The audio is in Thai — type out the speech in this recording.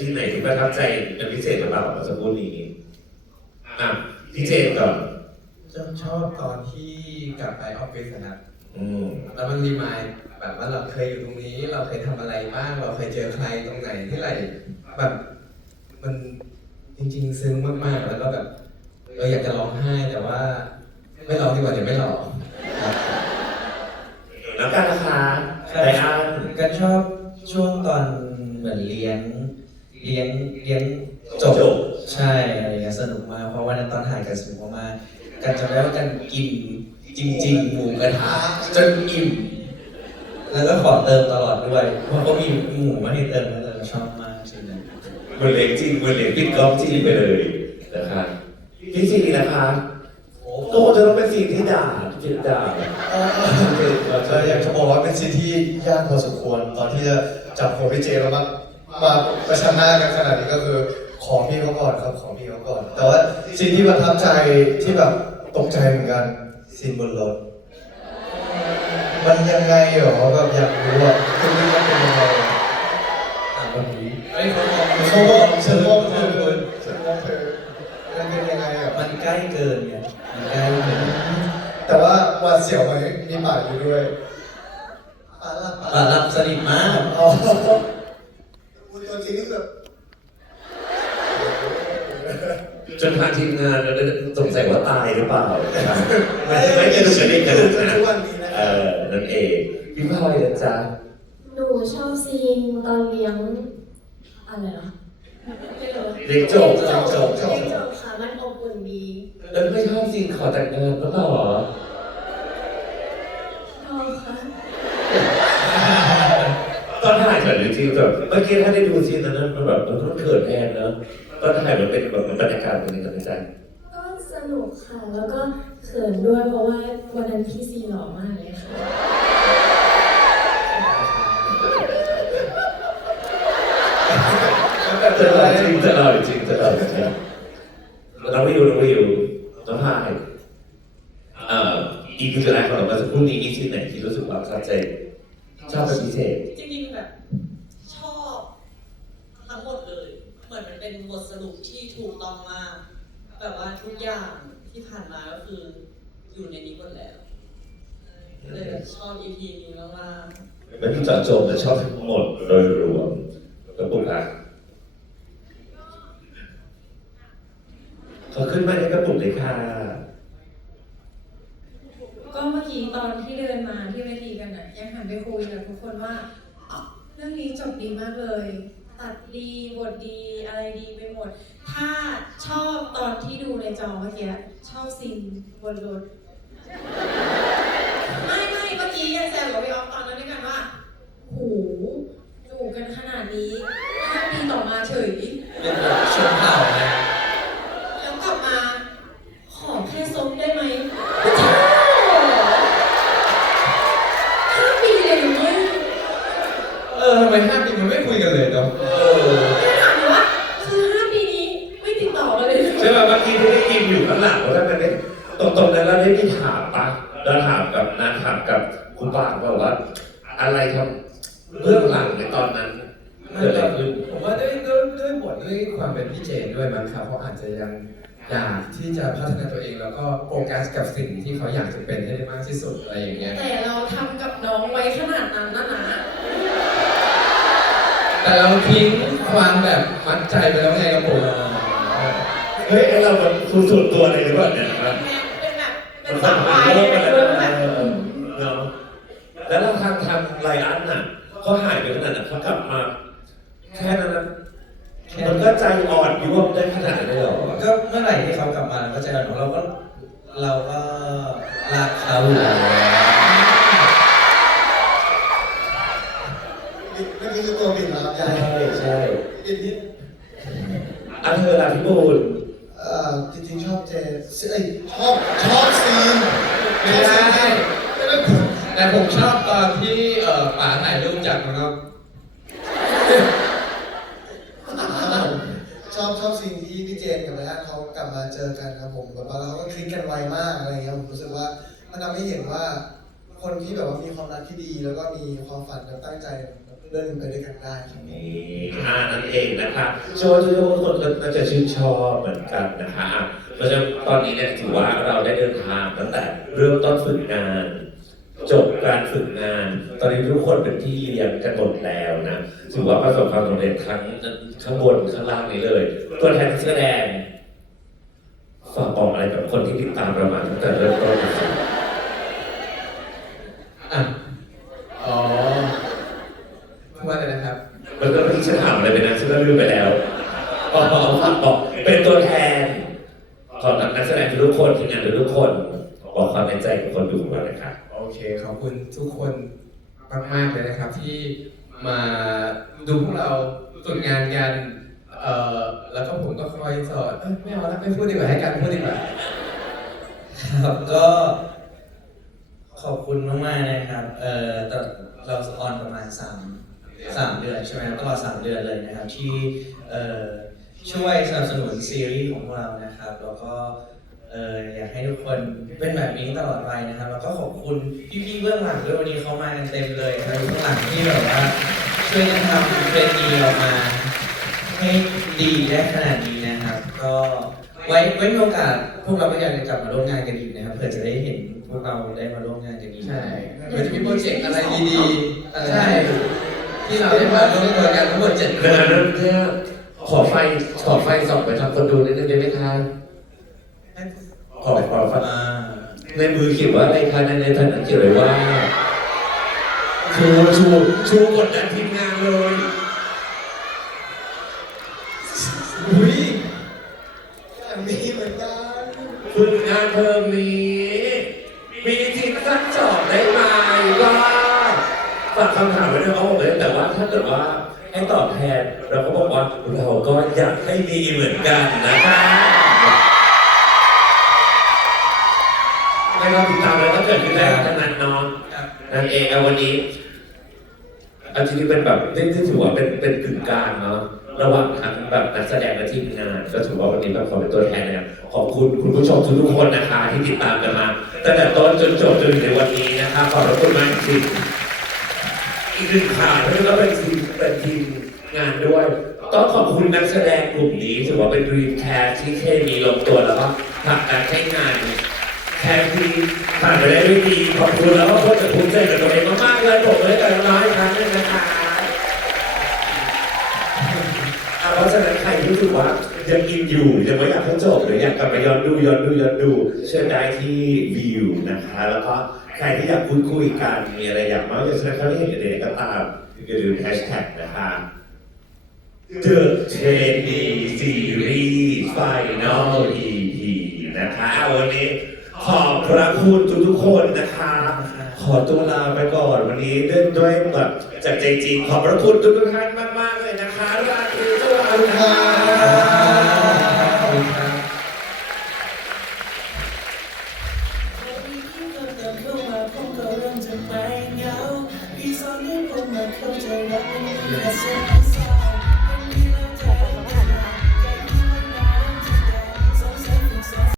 ซีนไหนที่ประทับใจเป็นพิเศษหรือเปล่าเมื่อสักครู่นี้อะพี่เจมส์ก่อนจะชอบตอนที่กลับไปออฟฟิศนะครับอืมแล้วมันรีมายด์แบบว่าเราเคยอยู่ตรงนี้ เราเคยทำอะไรบ้าง เราเคยเจอใครตรงไหนที่ไหนแบบมันจริง ๆ ซึ้งมากๆ แล้วก็แบบเราอยากจะร้องไห้แต่ว่า ไม่ร้องดีกว่าเดี๋ยวไม่หล่อครับ แล้วกันนะคะไดอัน กันชอบช่วงตอนเหมือนเลี้ยง เลี้ยงเลี้ยงจบจบใช่อะไรเงี้ยสนุกมากเพราะวันนั้นตอนถ่ายกันสนุกมากๆกันจำได้ว่ากันกินจริง ๆ หมูกระทะจนอิ่มแล้วก็ขอเติมตลอดด้วยเพราะเขามีหมูมาให้เติมแล้วเราชอบมากจริงนะมันเล็กจริงมันเล็กปิดกล้องจริงไปเลยนะคะพี่ซีนะคะโอ้จะต้องเป็นซีนที่ด่าที่จะด่าเอออยากจะบอกว่าเป็นซีนที่ยากพอสมควรตอนที่จะจับหัวพี่เจแล้วมา มาประชันหน้ากันขนาดนี้ก็คือขอพี่เขาก่อนครับขอพี่เขาก่อน แต่ว่าซีนที่ประทับใจที่แบบตกใจเหมือนกันซีนบนรถมันยังไงเหรอแบบอยากรู้อะคือมันเป็นยังไงอะอะวันนี้เฮ้ยเขามองเขาบอกฉันมองเธอเลยฉันมองเธอมันเป็นยังไงอะมันใกล้เกินไงมันใกล้เกินแต่ว่าหวาดเสียวไหมมีปากอยู่ด้วยปากละปลาลับสนิทมากอ๋อคุณตัว จริงนี่แบบจนทางทีมงานเราสงสัยว่าตายหรือเปล่านะครับไม่ไม่ไม่ดูกระดิ่งกระดิ่งนะทุกวันนี้นะเออนั่นเองพี่พลอยนะจ๊ะหนูชอบซีนตอนเลี้ยงอะไรนะไม่รู้เด็กจบเลี้ยงจบจบเลี้ยงจบค่ะมันอบอุ่นดีแล้วไม่ชอบซีนขอแต่งงานหรือเปล่าเหรอ ชอบค่ะ ตอน ถ่ายแบบจริงๆแบบเมื่อกี้ถ้าได้ดูซีนนั้นนะมันแบบมันต้องเขินแทนเนอะตอนถ่ายมันเป็นแบบบรรยากาศเป็นยังไงกันจ๊ะก็สนุกค่ะ แล้วก็เขินด้วยเพราะว่าวันนั้นพี่ซีหล่อมากเลยค่ะจะเล่าจริงจะเล่าจริงจะเล่าจริงน้องวิวน้องวิวน้องพายเอ่ออีกคืออะไรของเราเมื่อสักครู่นี้อีกซีนไหนที่รู้สึกว่าประทับใจชอบเป็นพิเศษจริงๆแบบชอบ ทั้งหมดเลย เหมือนมันเป็นบทสรุปที่ถูกต้องมากแบบว่าทุกอย่างที่ผ่านมาก็คืออยู่ในนี้หมดแล้วเลยแบบชอบ EP นี้มากๆไม่มีเจาะจงแต่ชอบทั้งหมดโดยรวมกระปุกอะขอขึ้นมาในกระปุกเลยค่ะก็เมื่อกี้ตอนที่เดินมาที่เวทีกันอะยังหันไปคุยกับทุกคนว่าอ๋อเรื่องนี้จบดีมากเลย ตัดดีบทดีอะไรดีไปหมด ถ้าชอบตอนที่ดูในจอเมื่อกี้ชอบซีนบนรถไม่ไม่เมื่อกี้ยังแซวกับพี่ออฟตอนนั้นด้วยกันว่าโหจูบกันขนาดนี้ห้าปีต่อมาเฉย เป็นแบบชนเผ่านะ แล้วกลับมา ขอแค่ซบได้ไหมห้าปีเลยหรือไม่ เออทำไมห้าปีมันไม่คุยกันเลยเนาะ เออ ไม่ถามเลยว่าคือห้าปีนี้ไม่ติดต่อกันเลยเหรอ ใช่ป่ะเมื่อกี้ที่ได้ยินอยู่ข้างหลังว่าถ้ามันได้ตรงตรงๆนั้นเราได้มีถามปะเราถามกับนาถามกับคุณปางว่าว่า อะไรครับเรื่องหลังในตอนนั้นเกิดอะไรขึ้น ผมว่าด้วยด้วย ด้วยบทด้วยความเป็นพี่เจนด้วยมั้งครับเขาอาจจะยังอยากที่จะพัฒนาตัวเองแล้วก็โฟกัสกับสิ่งที่เขาอยากจะเป็นให้ได้มากที่สุดอะไรอย่างเงี้ย แต่เราทำกับน้องไว้ขนาดนั้นนะนะแต่เราทิ้งความแบบมัดใจไปแล้วไงครับผมเฮ้ยไอเรามันสุดๆตัวเลยหรือเปล่าเนี่ยครับเป็นแบบเป็นมันสาสั่งวไปวายโลเลกยกันแบบแล้วแบบ เนาะแล้วเราทางทำไลอันน่ะเขาหายไปขนาดนั้นเขากลับมา แค่นั้นนะมันก็ใจอ่อนยวบได้ขนาดนั้นเลยเหรอ ก็เมื่อไหร่ที่เขากลับมาก็จะเราเราก็เราก็รักเขาอยู่แล้วนี่คือตัวบินนะครับยาใช่ยใช่บินนิดอันเธอล่ะพี่บูลเอ่อจริงๆชอบเจเอ้ยชอบชอบซีน ไม่ได้แต่ผมชอบตอนที่เอ่อป๋าถ่ายรูปจากนะครับ ชอบชอบซีนที่พี่เจนกับไลอ้อนเขากลับมาเจอกันครับ ผมแบบว่าเขาก็คลิกกันไวมากอะไรเงี้ยผมรู้สึกว่ามันทำให้เห็นว่า คนที่แบบว่ามีความรักที่ดี แล้วก็มีความฝันและตั้งใจเดินไปด้วยกันได้ครับ นี่อ่านั่นเองนะคะโชว์ที่ทุกคนก็น่าจะชื่นชอบเหมือนกันนะคะอะเพราะฉะนั้นตอนนี้เนี่ยถือว่าเราได้เดินทางตั้งแต่เริ่มต้นฝึกงาน จบการฝึกงาน ตอนนี้ทุกคนเป็นที่เรียนกันหมดแล้วนะถือว่าประสบความสำเร็จทั้งข้างบนข้างล่างนี้เลยตัวแทนนักแสดง ฝากบอกอะไรกับคนที่ติดตามเรามาตั้งแต่เริ่มต้นนะครับอะอ๋อพูดว่าอะไรนะครับ มันก็ที่ฉันถามอะไรไปนะฉันก็ลืมไปแล้วอ๋อฝากบอกเป็นตัวแทนของนักแสดงทุกคนทีมงานทุกคนบอกความในใจกับคนดูก่อนนะครับโอเคขอบคุณทุกคนมากๆเลยนะครับที่มาดูพวกเราฝึกงานกัน เอ่อแล้วก็ผมก็คอยสอนเอ้ยไม่เอาแล้วไม่พูดดีกว่าให้กันพูดดีกว่าครับก็ ขอบคุณมากๆนะครับ เอ่อเราออนประมาณสามสามเดือนใช่ไหมครับตลอดสามเดือนเลยนะครับ ที่เอ่อช่วยสนับสนุนซีรีส์ของพวกเรานะครับ แล้วก็เอ่ออยากให้ทุกคนเป็นแบบนี้ตลอดไปนะครับ แล้วก็ขอบคุณพี่ๆเบื้องหลังด้วยวันนี้เขามากันเต็มเลยนะครับเบื้องหลังที่แบบว่าช่วยกันทำเป็นดีออกมา ให้ดีได้ขนาดนี้นะครับ ก็ไว้ไว้มีโอกาสพวกเราก็อยากจะกลับมาร่วมงานกันอีกนะครับเผื่อจะได้เห็นพวกเราได้มาร่วมงานกันอีกใช่เดี๋ยวจะมีโปรเจกต์อะไรดีๆอะไรใช่ที่เราได้มาร่วมตัวกันทั้งหมดเจ็ดคเดี๋ยวนนเริ่มที่ขอไฟขอไฟส่องไปทางคนดูนิดนึงได้ไหมคะขอขอไฟอ่าในมือเขียนว่าอะไรคะในในท่านเขียนไว้ว่าชูชูชูกดดันทีมงานเลย อุ้ย อย่างนี้เหมือนกัน ฝึกงานเทอมนี้ มีทีมสักสอบได้ไหมว่าฝากคำถามไว้ด้วยเขาบอกเลยแต่ว่าถ้าเกิดว่า ให้ตอบแทนเราก็บอกว่าเราก็อยากให้มีเหมือนกันนะคะไม่เราติดตามเลยถ้าเกิดขึ้นได้ทั้งนั้นเน้องครับนั่นเองเอาวันนี้เอาจริงๆเป็นแบบนี่ถือว่าเป็นเป็นกึ่งกลางเนาะระหว่างทั้งแบบนักแสดงและทีมงาน ก็ถือว่าวันนี้แบบขอเป็นตัวแทนนะครับขอบคุณคุณผู้ชมทุกๆคนนะคะที่ติดตามกันมาตั้งแต่ต้นจนจบจนถึงในวันนี้นะคะขอบพระคุณมากจริง อีกหนึ่งข่าวที่ก็เป็นทีมเป็นทีมงานด้วย ต้องขอบคุณนักแสดงกลุ่มนี้ถือว่าเป็น Dream Cast ที่เคมีลงตัวแล้วก็ผลักดันให้งานแทนที่ผ่านไปได้ด้วยดีขอบคุณแล้วก็โคตรจะภูมิใจกับตัวเองมากๆเลยผมเลยกับน้อยครั้งนึงนะคะอะเพราะฉะนั้นใครที่รู้สึกว่ายังอินอยู่ยังไม่อยากให้จบหรืออยากกลับไปย้อนดูย้อนดูย้อนดูเชิญได้ที่วิวนะคะแล้วก็ ใครที่อยากพูดคุยกันมีอะไรอยากเมาส์อยากแสดงความคิดเห็นอะไรก็ตามอย่าลืมแฮชแท็กนะคะ The Trainee Series Final EP นะคะวันนี้ขอบพระคุณทุกๆคนนะคะ ขอตัวลาไปก่อนวันนี้ด้วยด้วยแบบจากใจจริงขอบพระคุณทุกๆท่านมาก ๆ เลยนะคะราตรีสวัสดิ์ค่ะ